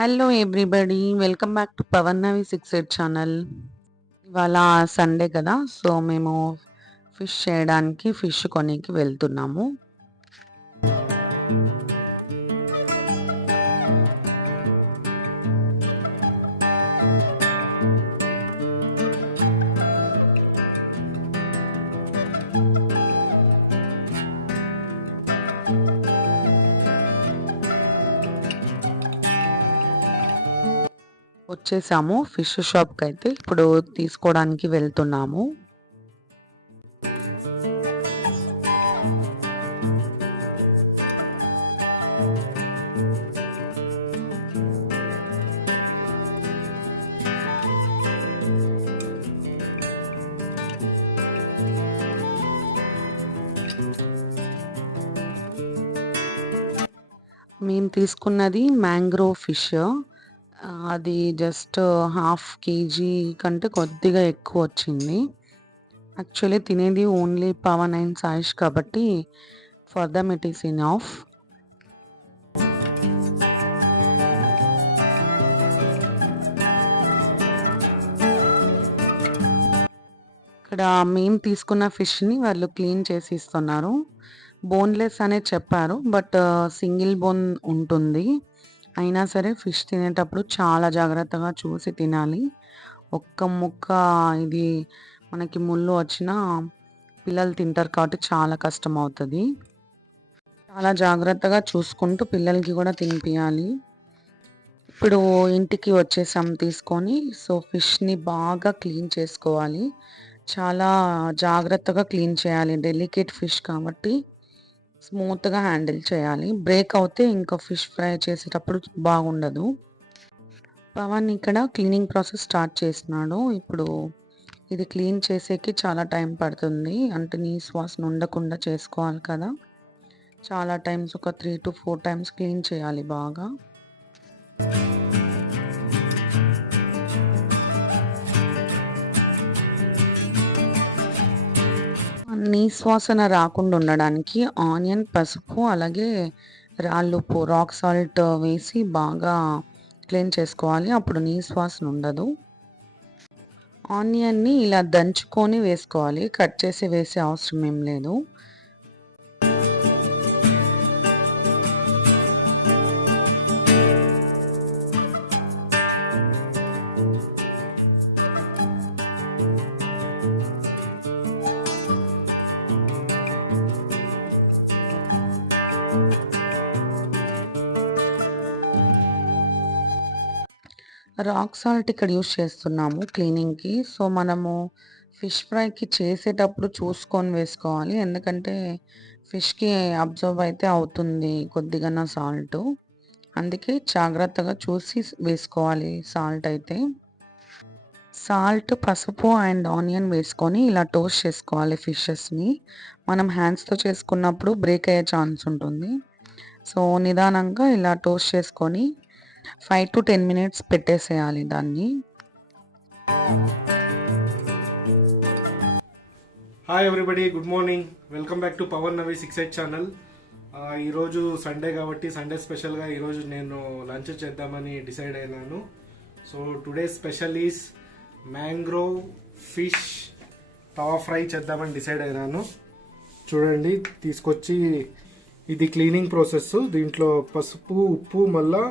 Hello everybody, welcome back to Pavan Navi 68 ఛానల్. ఇవాళ సండే కదా, సో మేము ఫిష్ చేయడానికి ఫిష్ కొనికి వెళ్తున్నాము. వచ్చేసాము ఫిష్ షాప్కి. అయితే ఇప్పుడు తీసుకోవడానికి వెళ్తున్నాము. మేము తీసుకున్నది మ్యాంగ్రోవ్ ఫిష్. అది జస్ట్ హాఫ్ కేజీ కంటే కొద్దిగా ఎక్కువ వచ్చింది. యాక్చువల్లీ తినేది ఓన్లీ పవన్ అండ్ సాయిష్ కాబట్టి for them it is enough. ఇక్కడ మేము తీసుకున్న ఫిష్ని వాళ్ళు క్లీన్ చేసి ఇస్తున్నారు. బోన్లెస్ అనే చెప్పారు, బట్ సింగిల్ బోన్ ఉంటుంది. అయినా సరే ఫిష్ తినేటప్పుడు చాలా జాగ్రత్తగా చూసి తినాలి. ఒక్క ముక్క ఇది మనకి ముళ్ళు వచ్చినా పిల్లలు తింటారు కాబట్టి చాలా కష్టం అవుతుంది. చాలా జాగ్రత్తగా చూసుకుంటూ పిల్లలకి కూడా తినిపించాలి. ఇప్పుడు ఇంటికి వచ్చేసాం తీసుకొని. సో ఫిష్ని బాగా క్లీన్ చేసుకోవాలి. చాలా జాగ్రత్తగా క్లీన్ చేయాలి. డెలికేట్ ఫిష్ కాబట్టి స్మూత్గా హ్యాండిల్ చేయాలి. బ్రేక్ అవుతే ఇంకా ఫిష్ ఫ్రై చేసేటప్పుడు బాగుండదు. పవన్ ఇక్కడ క్లీనింగ్ ప్రాసెస్ స్టార్ట్ చేస్తున్నాడు. ఇప్పుడు ఇది క్లీన్ చేసేకి చాలా టైం పడుతుంది. అంటే నీసు వాసన ఉండకుండా చేసుకోవాలి కదా. చాలా టైమ్స్, ఒక 3 to 4 టైమ్స్ క్లీన్ చేయాలి బాగా. నీసు వాసన రాకుండా ఉండడానికి ఆనియన్, పసుపు, అలాగే రాళ్ళుప్పు, రాక్ సాల్ట్ వేసి బాగా క్లీన్ చేసుకోవాలి. అప్పుడు నీసు వాసన ఉండదు. ఆనియన్ని ఇలా దంచుకొని వేసుకోవాలి, కట్ చేసి వేసే అవసరం ఏం లేదు. రాక్ సాల్ట్ ఇక్కడ యూస్ చేస్తున్నాము క్లీనింగ్కి. సో మనము ఫిష్ ఫ్రైకి చేసేటప్పుడు చూసుకొని వేసుకోవాలి, ఎందుకంటే ఫిష్కి అబ్జర్వ్ అయితే అవుతుంది కొద్దిగా సాల్ట్. అందుకే జాగ్రత్తగా చూసి వేసుకోవాలి సాల్ట్ అయితే. సాల్ట్, పసుపు అండ్ ఆనియన్ వేసుకొని ఇలా టోస్ట్ చేసుకోవాలి ఫిషెస్ని. మనం హ్యాండ్స్తో చేసుకున్నప్పుడు బ్రేక్ అయ్యే ఛాన్స్ ఉంటుంది. సో నిదానంగా ఇలా టోస్ట్ చేసుకొని 5 to 10 minutes పెట్టేసేయాలి దాన్ని. Hi everybody, good morning. Welcome back to Pavan Navi 68 ఛానల్. ఈరోజు సండే కాబట్టి సండే స్పెషల్గా ఈరోజు నేను లంచ్ చేద్దామని డిసైడ్ అయినాను. So today special is mangrove fish తవా ఫ్రై చేద్దామని డిసైడ్ అయినాను. చూడండి, తీసుకొచ్చి ఇది క్లీనింగ్ ప్రాసెస్. దీంట్లో పసుపు, ఉప్పు, మళ్ళా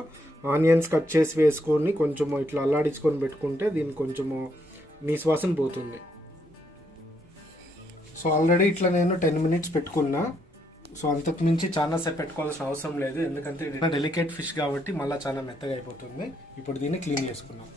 ఆనియన్స్ కట్ చేసి వేసుకొని కొంచెం ఇట్లా అల్లాడించుకొని పెట్టుకుంటే దీనికి కొంచెము నీసువాసన పోతుంది. సో ఆల్రెడీ ఇట్లా నేను 10 minutes పెట్టుకున్నా. సో అంతకు మించి చాలా సేపు పెట్టుకోవాల్సిన అవసరం లేదు, ఎందుకంటే ఇది డెలికేట్ ఫిష్ కాబట్టి మళ్ళీ చాలా మెత్తగా అయిపోతుంది. ఇప్పుడు దీన్ని క్లీన్ చేసుకున్నాం.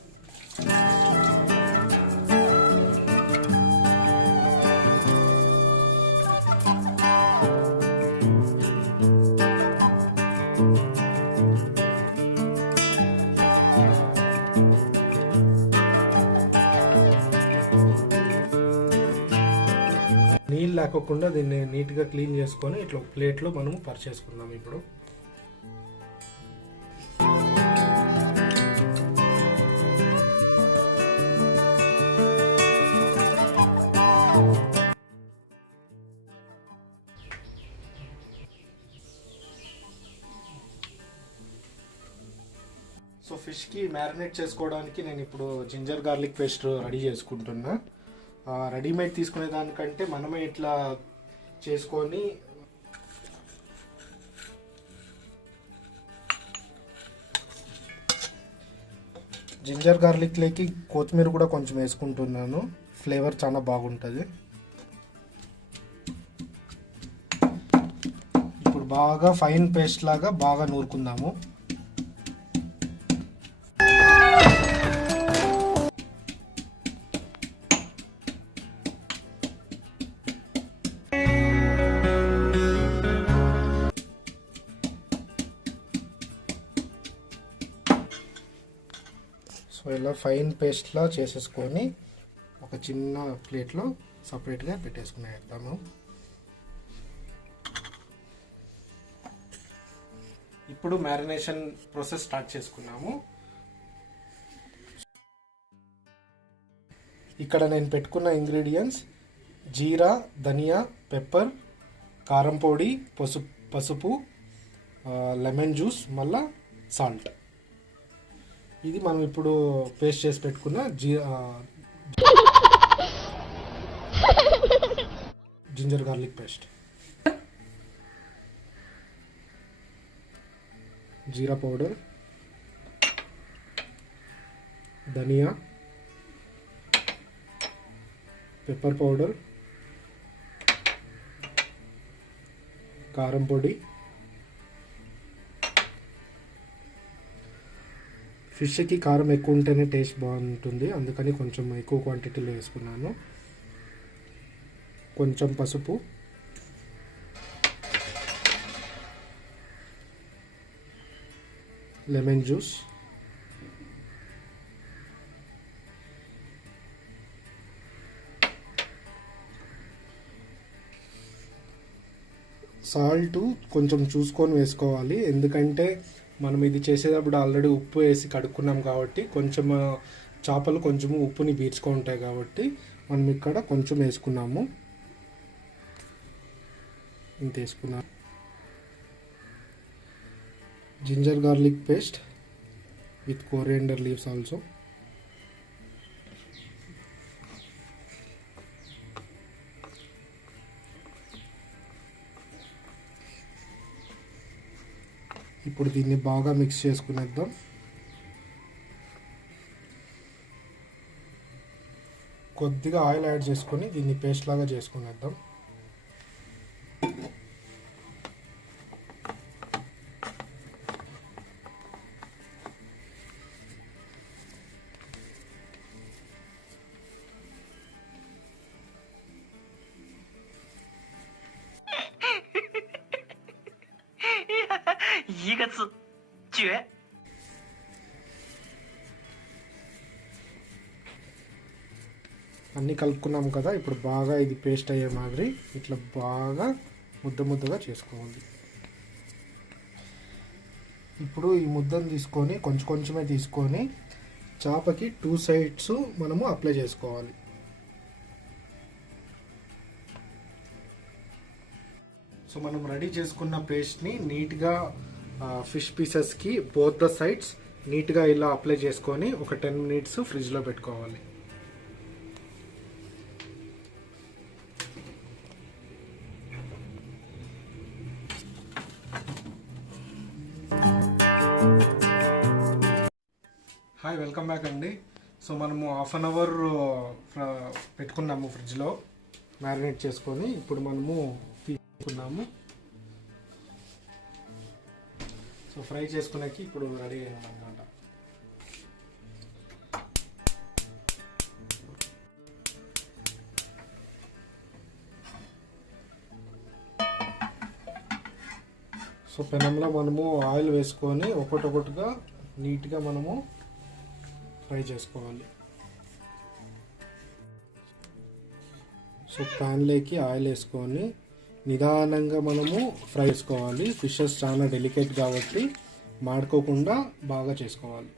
నీళ్ళు లేకోకుండా దీన్ని నీట్గా క్లీన్ చేసుకొని ఇట్లా ప్లేట్లో మనము పరిచేసుకుందాం. ఇప్పుడు సో ఫిష్కి మ్యారినేట్ చేసుకోవడానికి నేను ఇప్పుడు జింజర్ గార్లిక్ పేస్ట్ రెడీ చేసుకుంటున్నా. రెడీమేడ్ తీసుకునే దానికంటే మనమే ఇట్లా చేసుకొని జింజర్ గార్లిక్లోకి కొత్తిమీర కూడా కొంచెం వేసుకుంటున్నాను. ఫ్లేవర్ చాలా బాగుంటుంది. ఇప్పుడు బాగా ఫైన్ పేస్ట్ లాగా బాగా నూరుకుందాము. సో ఇలా ఫైన్ పేస్ట్లా చేసేసుకొని ఒక చిన్న ప్లేట్లో సపరేట్గా పెట్టేసుకునేద్దాము. ఇప్పుడు మ్యారినేషన్ ప్రాసెస్ స్టార్ట్ చేసుకున్నాము. ఇక్కడ నేను పెట్టుకున్న ఇంగ్రీడియంట్స్ జీరా, ధనియా, పెప్పర్, కారం పొడి, పసుపు, లెమన్ జ్యూస్, మళ్ళా సాల్ట్. ఇది మనం ఇప్పుడు పేస్ట్ చేసి పెట్టుకున్న జింజర్ గార్లిక్ పేస్ట్. జీరా పౌడర్, ధనియా, పెప్పర్ పౌడర్, కారం పొడి, ఫిష్కి కారం ఎక్కువ ఉంటేనే టేస్ట్ బాగుంటుంది, అందుకని కొంచెం ఎక్కువ క్వాంటిటీలో వేసుకున్నాను. కొంచెం పసుపు, లెమన్ జ్యూస్, సాల్ట్ కొంచెం చూసుకొని వేసుకోవాలి, ఎందుకంటే మనం ఇది చేసేటప్పుడు ఆల్రెడీ ఉప్పు వేసి కడుక్కున్నాం కాబట్టి కొంచెం చేపలు కొంచెము ఉప్పుని పీల్చుకుంటాయి కాబట్టి మనం ఇక్కడ కొంచెం వేసుకున్నాము. ఇంత వేసుకున్నాము. Ginger garlic paste with coriander leaves also. ఇప్పుడు దీన్ని బాగా మిక్స్ చేసుకునేద్దాం. కొద్దిగా ఆయిల్ యాడ్ చేసుకొని దీన్ని పేస్ట్ లాగా చేసుకునేద్దాం. అన్నీ కలుపుకున్నాం కదా, ఇప్పుడు బాగా ఇది పేస్ట్ అయ్యే మాదిరి ఇట్లా బాగా ముద్దగా చేసుకోవాలి. ఇప్పుడు ఈ ముద్దను తీసుకొని కొంచెమే తీసుకొని చేపకి 2 సైడ్స్ మనము అప్లై చేసుకోవాలి. సో మనం రెడీ చేసుకున్న పేస్ట్ని నీట్గా ఫిష్ పీసెస్కి బోత్ ద సైడ్స్ నీట్గా ఇలా అప్లై చేసుకొని ఒక 10 మినిట్స్ ఫ్రిడ్జ్లో పెట్టుకోవాలి. హాయ్, వెల్కమ్ బ్యాక్ అండి. సో మనము హాఫ్ అన్ అవర్ పెట్టుకున్నాము ఫ్రిడ్జ్లో మ్యారినేట్ చేసుకొని. ఇప్పుడు మనము తీసుకున్నాము. సో ఫ్రై చేసుకునేకి ఇప్పుడు రెడీ అయ్యాము అన్నమాట. సో పెనంలో మనము ఆయిల్ వేసుకొని ఒకటొకటిగా నీట్గా మనము ఫ్రై చేసుకోవాలి. సో ప్యాన్లోకి ఆయిల్ వేసుకొని నిదానంగా మనము ఫ్రై చేసుకోవాలి. ఫిషెస్ చాలా డెలికేట్ కాబట్టి మాడుకోకుండా బాగా చేసుకోవాలి.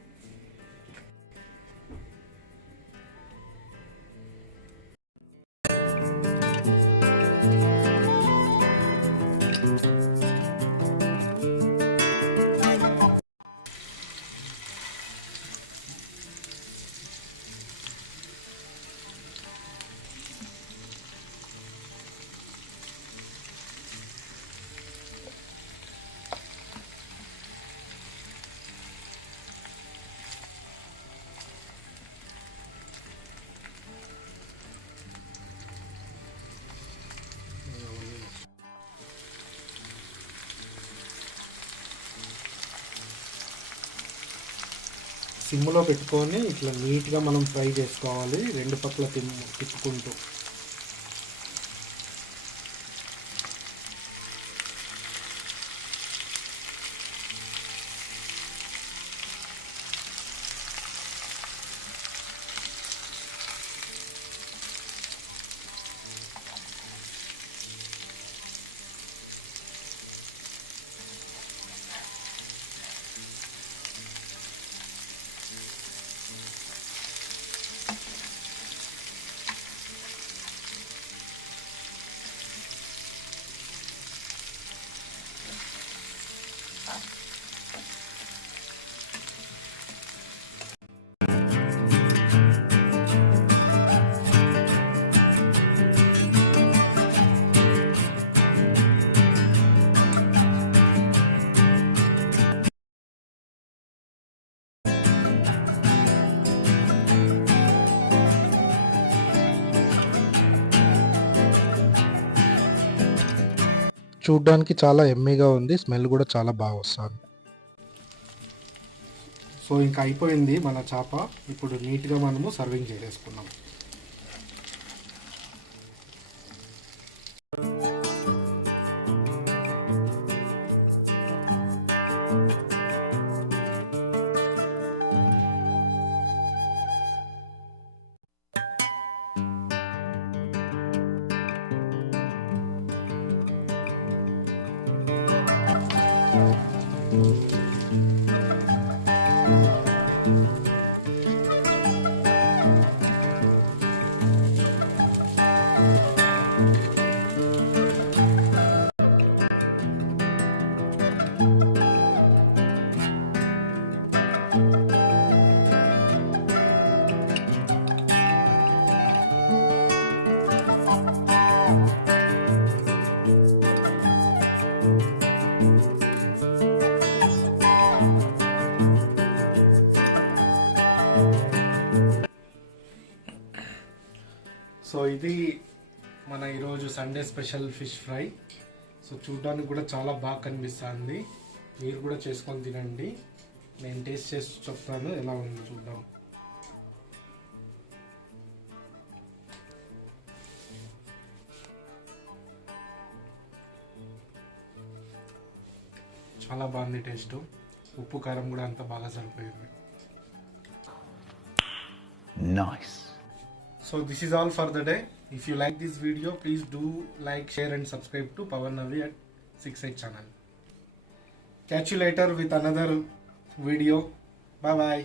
సిమ్లో పెట్టుకొని ఇట్లా నీట్గా మనం ఫ్రై చేసుకోవాలి, రెండు పక్కల తిప్పుకుంటూ. చూడ్డానికి చాలా ఎమ్మీగా ఉంది, స్మెల్ కూడా చాలా బాగా వస్తుంది. సో ఇంకా అయిపోయింది మన చేప. ఇప్పుడు నీట్గా మనము సర్వింగ్ చేసేసుకున్నాం. సో ఇది మన ఈరోజు Sunday special fish fry. So చూడడానికి కూడా చాలా బాగా కనిపిస్తుంది. మీరు కూడా చేసుకొని తినండి. నేను టేస్ట్ చేసి చెప్తాను ఎలా ఉందో చూద్దాం. చాలా బాగుంది టేస్ట్. ఉప్పు కారం కూడా అంత బాగా సరిపోయింది. Nice. So this is all for the day. If you like this video, please do like, share and subscribe to Pawan Navi at 68 channel. Catch you later with another video. Bye bye.